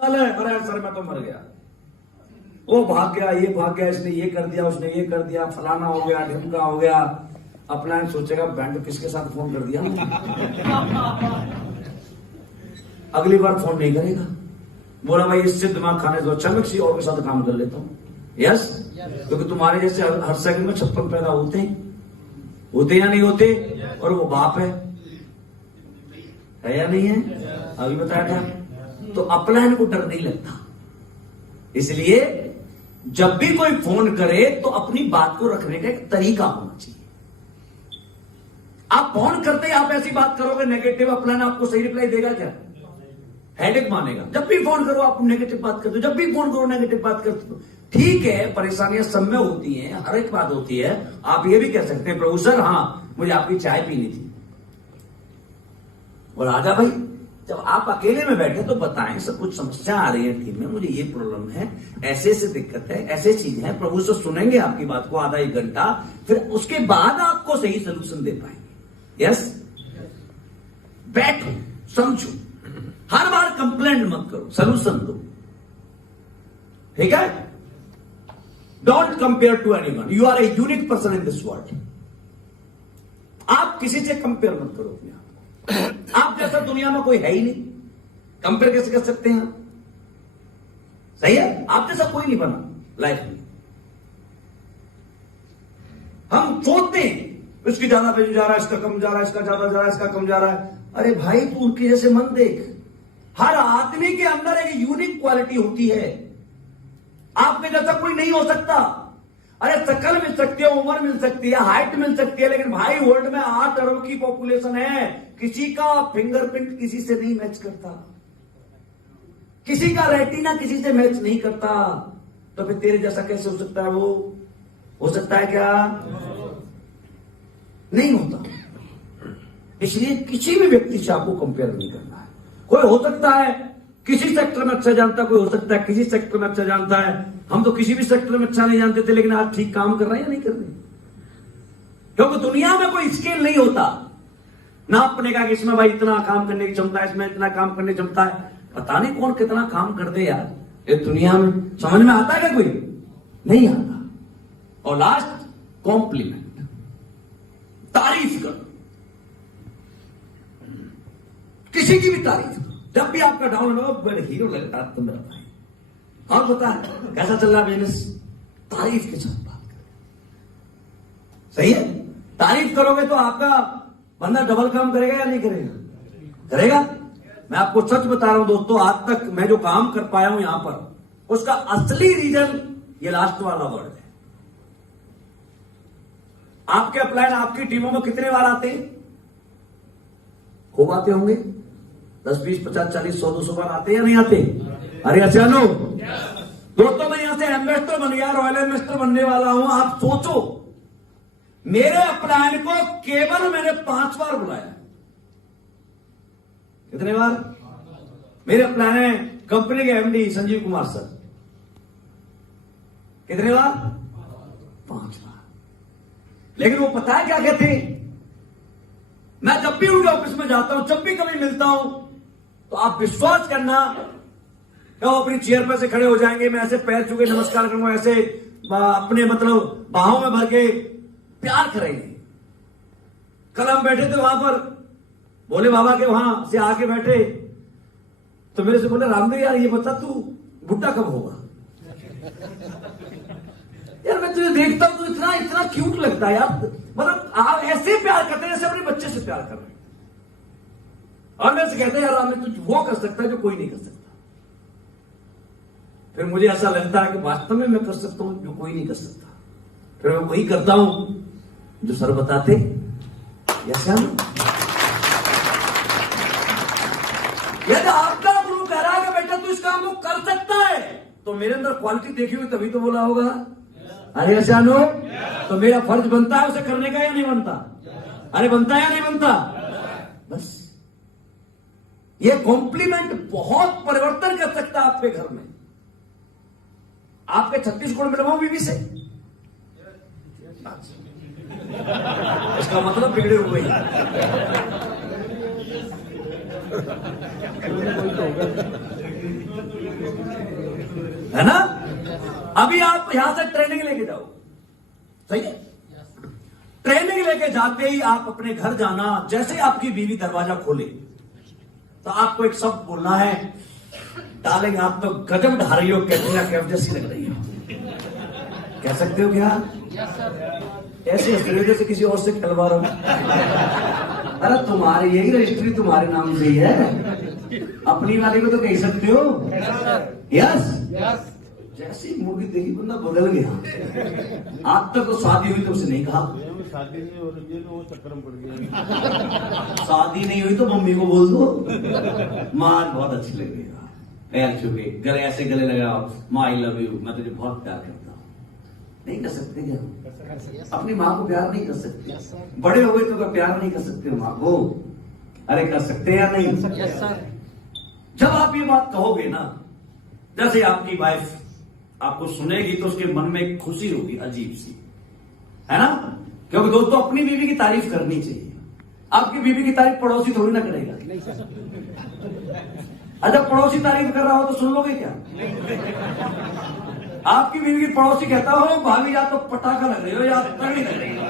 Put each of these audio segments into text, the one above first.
अरे सर मैं तो मर गया, वो भाग गया, ये भाग गया, इसने ये कर दिया, उसने ये कर दिया, फलाना हो गया, ढिमका हो गया। अपना सोचेगा बैंड किसके साथ फोन कर दिया, अगली बार फोन नहीं करेगा। बोला भाई इससे दिमाग खाने दो, अच्छा मैं किसी और के साथ काम कर लेता हूँ। यस, क्योंकि तुम्हारे जैसे हर सेकंड में 56 पैदा होते या नहीं होते, और वो बाप है या नहीं है, अभी बताया था। तो अपलाइन को डर नहीं लगता, इसलिए जब भी कोई फोन करे तो अपनी बात को रखने का एक तरीका होना चाहिए। आप फोन करते ही आप ऐसी बात करोगे नेगेटिव, अपलाइन आपको सही रिप्लाई देगा क्या? हेडेक मानेगा। जब भी फोन करो आप नेगेटिव बात करते हो, जब भी फोन करो नेगेटिव बात करते हो। ठीक है, परेशानियां सब में होती हैं, हर एक बात होती है। आप ये भी कह सकते हैं प्रभु सर हाँ मुझे आपकी चाय पीनी थी, और राजा भाई जब आप अकेले में बैठे तो बताएं सब कुछ समस्या आ रही है टीम में, मुझे ये प्रॉब्लम है, ऐसे ऐसे दिक्कत है, ऐसे चीज है। प्रभु से सुनेंगे आपकी बात को आधा एक घंटा, फिर उसके बाद आपको सही सोल्यूशन दे पाएंगे। यस, बैठो समझो, हर बार कंप्लेंट मत करो, सोल्यूशन दो। ठीक है, don't compare to anyone, you are a unique person in this world. आप किसी से कंपेयर मत करो अपने आप को, आप जैसा दुनिया में कोई है ही नहीं, कंपेयर कैसे कर सकते हैं आप? सही है, आप जैसा कोई नहीं बना लाइफ में। हम सोचते हैं इसकी ज्यादा वैल्यू जा रहा है, इसका कम जा रहा है, इसका ज्यादा जा रहा है, इसका कम जा रहा है। अरे भाई तू उनके जैसे मन देख, हर आदमी के अंदर एक यूनिक क्वालिटी होती है, आप में जैसा कोई नहीं हो सकता। अरे शकल मिल सकती है, उम्र मिल सकती है, हाइट मिल सकती है, लेकिन भाई वर्ल्ड में 8 अरब की पॉपुलेशन है, किसी का फिंगरप्रिंट किसी से नहीं मैच करता, किसी का रेटिना किसी से मैच नहीं करता। तो फिर तेरे जैसा कैसे हो सकता है? वो हो सकता है क्या? नहीं होता। इसलिए किसी भी व्यक्ति से आपको कंपेयर नहीं करना है। कोई हो सकता है किसी सेक्टर में अच्छा जानता, कोई हो सकता है किसी सेक्टर में अच्छा जानता है। हम तो किसी भी सेक्टर में अच्छा नहीं जानते थे, लेकिन आज ठीक काम कर रहे हैं या नहीं कर रहे, क्योंकि दुनिया में कोई स्केल नहीं होता नापने का कि इसमें भाई इतना काम करने की क्षमता है, इसमें इतना काम करने की क्षमता है। पता नहीं कौन कितना काम कर दे यार, ये दुनिया में समझ में आता है क्या? कोई नहीं आता। और लास्ट कॉम्प्लीमेंट, तारीफ करो, किसी की भी तारीफ करो। जब भी आपका डाउन हो, बड़े हीरो लगता है तो मेरा भाई, और पता है कैसा चल रहा बिजनेस, तारीफ के साथ बात करें। सही है, तारीफ करोगे तो आपका बंदा डबल काम करेगा या नहीं करेगा? करेगा। मैं आपको सच बता रहा हूं दोस्तों, आज तक मैं जो काम कर पाया हूं यहां पर, उसका असली रीजन ये लास्ट वाला वर्ड है। आपके अपलाइन आपकी टीमों में कितने बार आते हैं? खूब आते होंगे, 10, 20, 50, 40, 100, 200 बार आते या नहीं आते? अरे अच्छा लो दोस्तों, मैं यहां से एम्बेसडर बन गया, रॉयल एम्बेसडर बनने वाला हूं। आप सोचो, मेरे अपलाइन को केवल मैंने 5 बार बुलाया। कितने बार? मेरे अपलाइन है कंपनी के एमडी संजीव कुमार सर, कितने बार? 5 बार। लेकिन वो पता है क्या कहते हैं? मैं जब भी उनके ऑफिस में जाता हूं, जब भी कभी मिलता हूं, तो आप विश्वास करना, क्या वो अपनी चेयर पर से खड़े हो जाएंगे, मैं ऐसे पैर छू के नमस्कार करूंगा, ऐसे अपने मतलब बाहों में भर के प्यार करेंगे। कल हम बैठे थे वहां पर, भोले बाबा के वहां से आके बैठे, तो मेरे से बोले रामदेव यार ये बता तू बुढ़ा कब होगा? यार मैं तुझे देखता हूं तो इतना इतना क्यूट लगता है यार, मतलब आप ऐसे प्यार करते हैं जैसे अपने बच्चे से प्यार कर रहे हैं। और मेरे से कहते हैं यार रामदेव तुझ वो कर सकता है जो कोई नहीं कर सकता। फिर मुझे ऐसा लगता है कि वास्तव में मैं कर सकता हूं जो कोई नहीं कर सकता। फिर मैं वही करता हूं जो सर बताते। यस, यदि आपका गुरु कह रहा है कि बेटा तू इस काम को कर सकता है, तो मेरे अंदर क्वालिटी देखी हुई तभी तो बोला होगा। अरे ऐसा नो, तो मेरा फर्ज बनता है उसे करने का या नहीं बनता? अरे बनता है या नहीं बनता? बस ये कॉम्प्लीमेंट बहुत परिवर्तन कर सकता है आपके घर में। आपके 36 गुण मिलवाऊं बीवी से, इसका मतलब बिगड़े हुए ही। है ना? अभी आप यहां से ट्रेनिंग लेके जाओ, सही है? ट्रेनिंग लेके जाते ही आप अपने घर जाना, जैसे आपकी बीवी दरवाजा खोले तो आपको एक शब्द बोलना है, डालेंगे आप तो गजब ढा रही हो, कैटरीना कैफ जैसी लग रही हो। कह सकते हो क्या? ऐसे हंस से किसी और से खिलवा रहा हूं। अरे तुम्हारी यही रजिस्ट्री तुम्हारे नाम से ही है, अपनी वाली को तो कह सकते हो। यस, जैसी मूवी देखी बंदा बदल गया। आज तक तो शादी हुई तो उसे नहीं कहा, शादी नहीं हो रही है तो वो चक्कर में पड़ गया। शादी नहीं हुई तो मम्मी को बोल दो, माँ बहुत अच्छी लगेगा, पैर छू के गले ऐसे गले लगाओ, माँ आई लव यू, मैं तुझे बहुत प्यार करता हूँ। नहीं कर सकते क्या? अपनी माँ को प्यार नहीं कर सकते? बड़े हो गए तो क्या प्यार नहीं कर सकते माँ को? अरे कर सकते या नहीं? जब आप ये बात कहोगे ना, जैसे आपकी वाइफ आपको सुनेगी तो उसके मन में एक खुशी होगी अजीब सी, है ना? क्योंकि दोस्तों अपनी बीवी की तारीफ करनी चाहिए। आपकी बीवी की तारीफ पड़ोसी थोड़ी ना करेगा। अच्छा पड़ोसी तारीफ कर रहा हो तो सुन लोगे क्या? आपकी बीवी की पड़ोसी कहता हो भाभी या तो पटाखा लग रही हो या तगड़ी लग रही हो,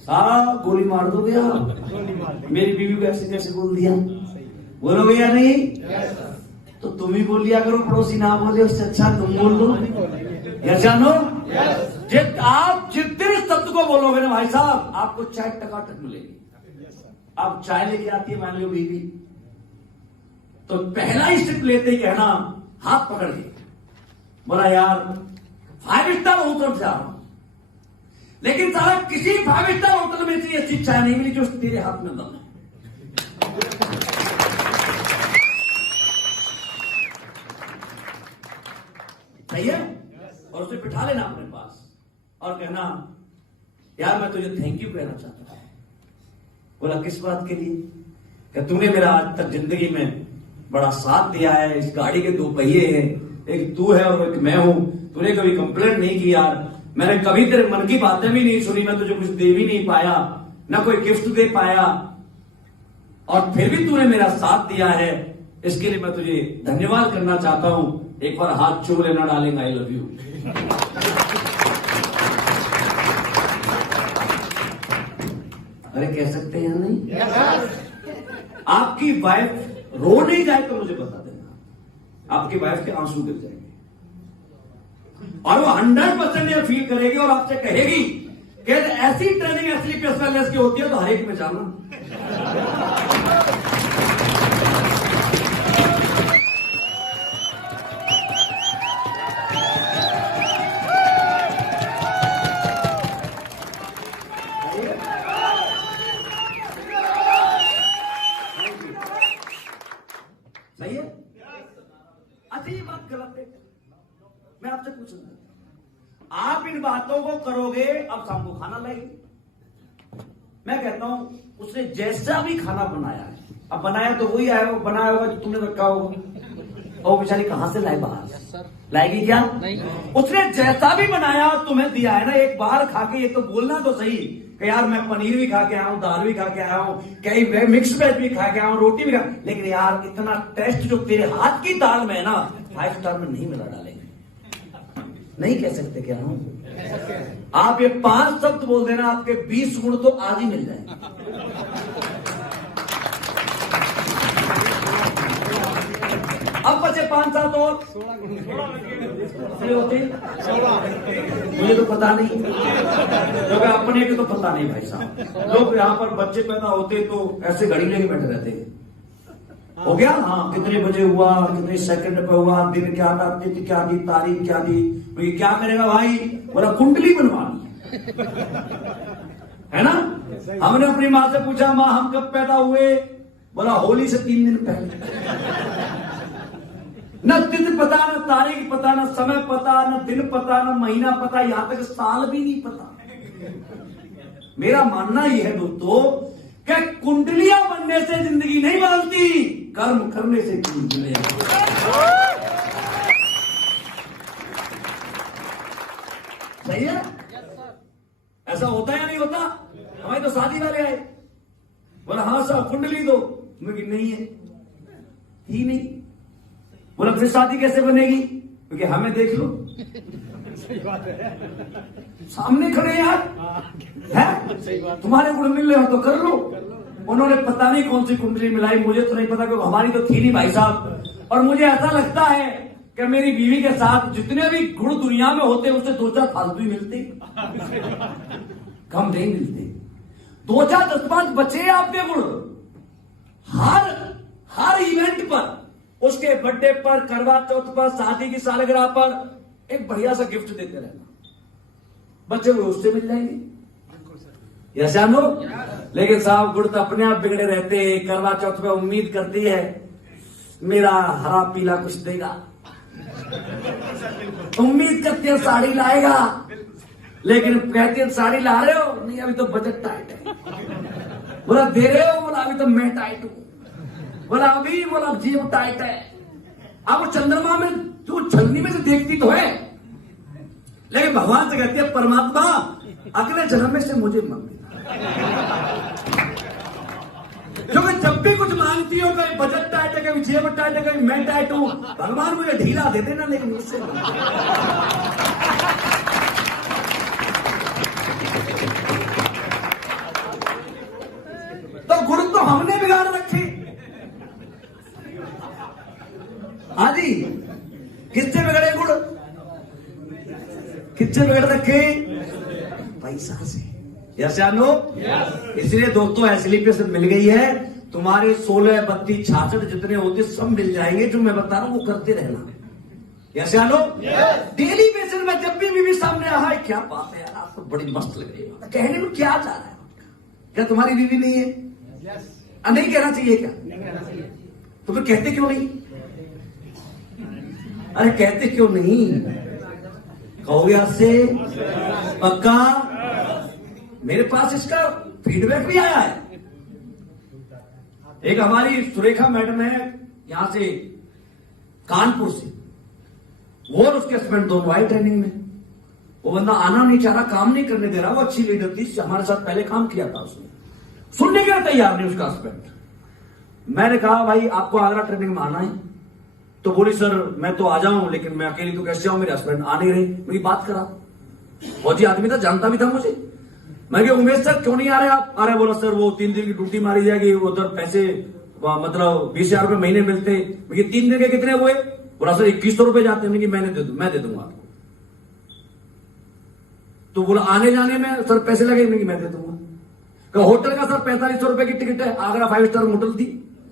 सारा गोली मार दोगे आप। मेरी बीवी को ऐसे कैसे बोल दिया, बोलोगे या नहीं? तो तुम ही बोल लिया करो, पड़ोसी ना बोले उससे अच्छा तुम बोल दो। या जानो आप जितने शब्द को बोलोगे ना भाई साहब, आपको चाय टकाटक मिलेगी। आप चाय लेके आती है मान लो बीवी, तो पहला ही स्टेप लेते ही कहना, हाथ पकड़ के बोला यार 5 स्टार होटल से आ रहा हूं, लेकिन साला किसी 5 स्टार होटल में इतनी अच्छी चाय नहीं मिली जो तेरे हाथ में दम है। सही है? और उसे बिठा लेना अपने पास और कहना यार मैं तुझे थैंक यू कहना चाहता हूं। बोला किस बात के लिए? कि तूने मेरा आज तक जिंदगी में बड़ा साथ दिया है, इस गाड़ी के 2 पहिए हैं, एक तू है और एक मैं हूं, तूने कभी कंप्लेंट नहीं की यार, मैंने कभी तेरे मन की बातें भी नहीं सुनी, मैं तुझे कुछ दे भी नहीं पाया, ना कोई गिफ्ट दे पाया, और फिर भी तूने मेरा साथ दिया है, इसके लिए मैं तुझे धन्यवाद करना चाहता हूं। एक बार हाथ चूम लेना डालेंगे, आई लव यू। अरे कह सकते हैं नहीं? आपकी वाइफ रो नहीं जाए तो मुझे बता देना, आपकी वाइफ के आंसू गिर जाएंगे और वो 100% ये फील करेगी और आपसे कहेगी कि ऐसी ट्रेनिंग असली पेशेवरनेस की होती है तो हर एक में जाना। सही है? अच्छा ये बात गलत है, मैं आपसे पूछूंगा, आप इन बातों को करोगे अब शाम को खाना लाएगी। मैं कहता हूं उसने जैसा भी खाना बनाया है, अब बनाया तो वही आया, वो बनाया होगा जो तुमने रखा होगा, और बेचारी कहां से लाए बाहर लाएगी क्या? नहीं। उसने जैसा भी बनाया तुम्हें दिया है ना, एक बार खा के ये तो बोलना तो सही कि यार मैं पनीर भी खा के आया हूं, दाल भी खा के आया हूं, कई मिक्स वेज भी खा के आया हूं, रोटी भी खा, लेकिन यार इतना टेस्ट जो तेरे हाथ की दाल में है ना 5 स्टार में नहीं मिला डालेंगे। नहीं कह सकते क्या हम? आप ये 5 शब्द बोल देना, आपके 20 गुण तो आज ही मिल जाएंगे। अब बचे 5-7 और 16 होते, मुझे तो पता नहीं, क्योंकि अपने को तो पता नहीं भाई साहब। लोग यहाँ पर बच्चे पैदा होते तो ऐसे घड़ी लेके बैठे रहते हैं, हो गया हाँ कितने बजे हुआ, कितने सेकंड पे हुआ, दिन क्या था, तिथि क्या थी, तारीख क्या थी, तो ये क्या करेगा भाई? बोला कुंडली बनवानी है ना। हमने अपनी माँ से पूछा माँ हम कब पैदा हुए? बोला होली से 3 दिन पहले। न तिथि पता, न तारीख पता, न समय पता, न दिन पता, न महीना पता, यहां तक साल भी नहीं पता। मेरा मानना यह है दोस्तों कि कुंडलियां बनने से जिंदगी नहीं बदलती, कर्म करने से कुंडलियां। सही है? ऐसा होता है या नहीं होता? हमारी तो शादी वाले आए, बोला हाँ साहब कुंडली दो, मुझे नहीं है। ही नहीं। बोला फिर शादी कैसे बनेगी? क्योंकि हमें देख लो, सामने खड़े यार, है तुम्हारे गुण मिल रहे हो तो कर लो। उन्होंने पता नहीं कौन सी कुंडली मिलाई, मुझे तो नहीं पता, क्योंकि हमारी तो थी नहीं भाई साहब। और मुझे ऐसा लगता है कि मेरी बीवी के साथ जितने भी गुण दुनिया में होते उससे 2-4 फालतू ही मिलते, कम नहीं मिलते। 2-4 10-5 बचे आपके गुण। हर इवेंट पर, उसके बर्थडे पर, करवा चौथ पर, शादी की सालगिरह पर एक बढ़िया सा गिफ्ट देते रहना, बच्चे हुए उससे मिल जाएंगे। यस या नो? लेकिन साहब गुड़ तो अपने आप बिगड़े रहते हैं। करवा चौथ पे उम्मीद करती है मेरा हरा पीला कुछ देगा, उम्मीद करती है साड़ी लाएगा, लेकिन कहती है साड़ी ला रहे हो? नहीं, अभी तो बजट टाइट है। बोला दे रहे हो? बोला अभी तो मैं टाइट हूं। बोला अभी? बोला जेब टाइट है। अब चंद्रमा में तू छलनी में से देखती तो है, लेकिन भगवान से कहती है परमात्मा अगले जन्म में से मुझे मत देना। क्योंकि जब भी कुछ मांगती हो, कभी बजट टाइट है, कभी जेब टाइट है, कभी मैं टाइट हूं, भगवान मुझे ढीला दे देना, लेकिन मुझसे तो गुण तो हमने बिगाड़ रखे। हाँ जी, किससे बिगड़े गुण? किससे बिगड़ रखे? पैसा से। यस या नो? इसलिए दोस्तों एसलीपीएस मिल गई है, तुम्हारे 16, 32, 66 जितने होते सब मिल जाएंगे। जो मैं बता रहा हूं वो करते रहना। यस या नो? डेली बेसिस में जब भी बीवी सामने आए, क्या बात है यार, आप तो बड़ी मस्त लग रही है, कहने में क्या चाह रहा है? क्या तुम्हारी बीवी नहीं है? नहीं कहना चाहिए क्या? तो फिर कहते क्यों नहीं? अरे कहते क्यों नहीं? कहोगे आपसे पक्का? मेरे पास इसका फीडबैक भी आया है। एक हमारी सुरेखा मैडम है यहां से कानपुर से, वो और उसके हस्बैंड दोनों आए ट्रेनिंग में। वो बंदा आना नहीं चाह रहा, काम नहीं करने दे रहा। वो अच्छी लीडर थी, हमारे साथ पहले काम किया था उसने। सुनने के लिए तैयार नहीं उसका हस्बैंड। मैंने कहा भाई आपको आगरा ट्रेनिंग में आना है? तो बोली सर मैं तो आ जाऊं, लेकिन मैं अकेली तो कैसे जाऊं, मेरे हस्बैंड आ नहीं रहे। मेरी बात करा, फौजी आदमी था, जानता भी था मुझे। मैं कहा उमेश सर क्यों नहीं आ रहे आप? अरे बोला सर वो 3 दिन की ड्यूटी मारी जाएगी, उधर पैसे मतलब 20,000 रुपए महीने मिलते। 3 दिन के कितने हुए? बोला सर 2100 रुपए जाते हैं। मैं दे दूंगा आपको। तो बोला आने जाने में सर पैसे लगेंगे? मैं दे दूंगा। होटल का सर 4500 रुपए की टिकट है, आगरा 5 स्टार होटल थी,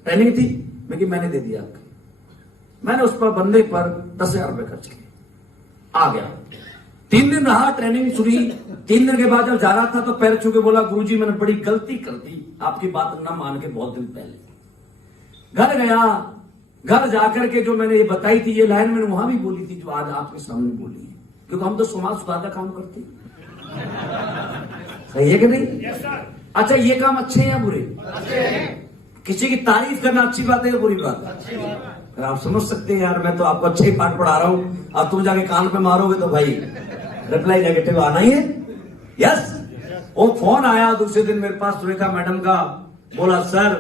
ट्रेनिंग थी। मैंने दे दिया आपको। मैंने उस पर बंदे पर 10,000 रुपए खर्च किए, आ गया। 3 दिन रहा, ट्रेनिंग सुनी। 3 दिन के बाद जब जा रहा था तो पैर छू के बोला गुरुजी मैंने बड़ी गलती कर दी, आपकी बात ना मान के बहुत दिन पहले। घर गया, घर जाकर के जो मैंने ये बताई थी ये लाइन मैंने वहां भी बोली थी जो आज आपके सामने बोली है, क्योंकि हम तो समाज सुधार का काम करते हैं। सही है कि नहीं? अच्छा ये काम अच्छे हैं या बुरे? किसी की तारीफ करना अच्छी बात है या बुरी बात है? आप समझ सकते हैं यार, मैं तो आपको अच्छे ही पाठ पढ़ा रहा हूं, अब तुम जाके कान पे मारोगे तो भाई रिप्लाई नेगेटिव आना ही है। यस। वो फोन आया दूसरे दिन मेरे पास सुरेखा मैडम का, बोला सर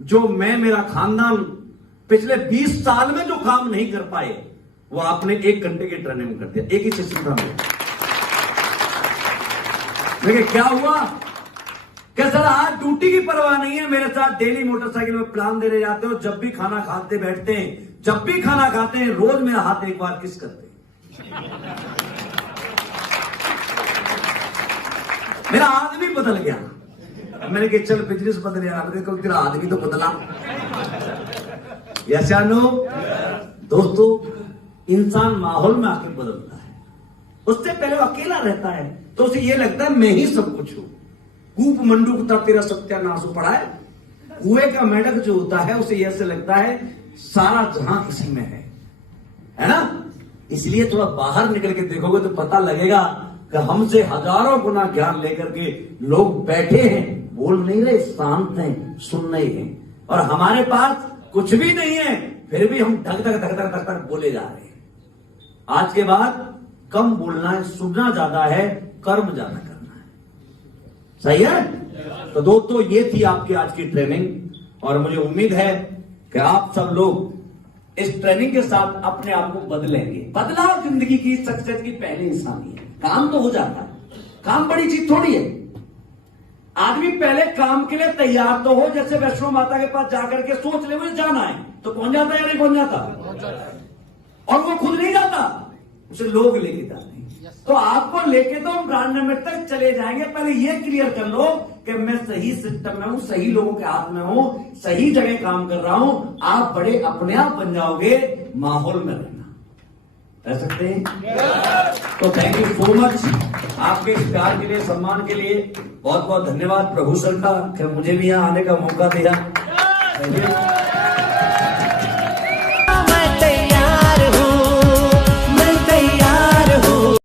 जो मैं मेरा खानदान पिछले 20 साल में जो काम नहीं कर पाए वो आपने 1 घंटे की ट्रेनिंग में कर दिया, एक ही सेशन में। देखिए क्या हुआ कि सर आज ड्यूटी की परवाह नहीं है, मेरे साथ डेली मोटरसाइकिल में प्लान देने जाते हो, जब भी खाना खाते बैठते हैं, जब भी खाना खाते हैं रोज मेरा हाथ एक बार किस करते हैं। मेरा आदमी बदल गया। मैंने कहा चल बिजनेस बदल गया, कल तेरा आदमी तो बदला। यस या नो? दोस्तों इंसान माहौल में आकर बदलता है, उससे पहले वो अकेला रहता है तो उसे ये लगता है मैं ही सब कुछ हूं। कूप मंडूकता तेरा सत्यानाश पड़ा है। कुएं का मेंढक जो होता है उसे ऐसे लगता है सारा जहां इसी में है ना? इसलिए थोड़ा बाहर निकल के देखोगे तो पता लगेगा कि हमसे हजारों गुना ज्ञान लेकर के लोग बैठे हैं, बोल नहीं रहे, शांत हैं, सुन रहे हैं, और हमारे पास कुछ भी नहीं है फिर भी हम धक धक धक धक धक धक बोले जा रहे हैं। आज के बाद कम बोलना है, सुनना ज्यादा है, कर्म ज्यादा करना है। सही है? तो दोस्तों ये थी आपकी आज की ट्रेनिंग, और मुझे उम्मीद है कि आप सब लोग इस ट्रेनिंग के साथ अपने आप को बदलेंगे। बदलाव जिंदगी की सक्सेस की पहली निशानी है। काम तो हो जाता है, काम बड़ी चीज थोड़ी है। आदमी पहले काम के लिए तैयार तो हो, जैसे वैष्णो माता के पास जाकर के सोच ले मुझे जाना है, तो पहुंच जाता है या नहीं पहुंच जाता? और वो खुद नहीं जाता, उसे लोग लेके जाते हैं। तो आपको लेके तो हम ब्रांड नंबर तक चले जाएंगे। पहले ये क्लियर कर लो कि मैं सही सिस्टम में हूं, सही लोगों के हाथ में हूं, सही जगह काम कर रहा हूं। आप बड़े अपने आप बन जाओगे, माहौल में रहना। रह सकते हैं? तो थैंक यू सो मच आपके इस प्यार के लिए, सम्मान के लिए। बहुत बहुत धन्यवाद प्रभु सर का कि मुझे भी यहां आने का मौका दिया।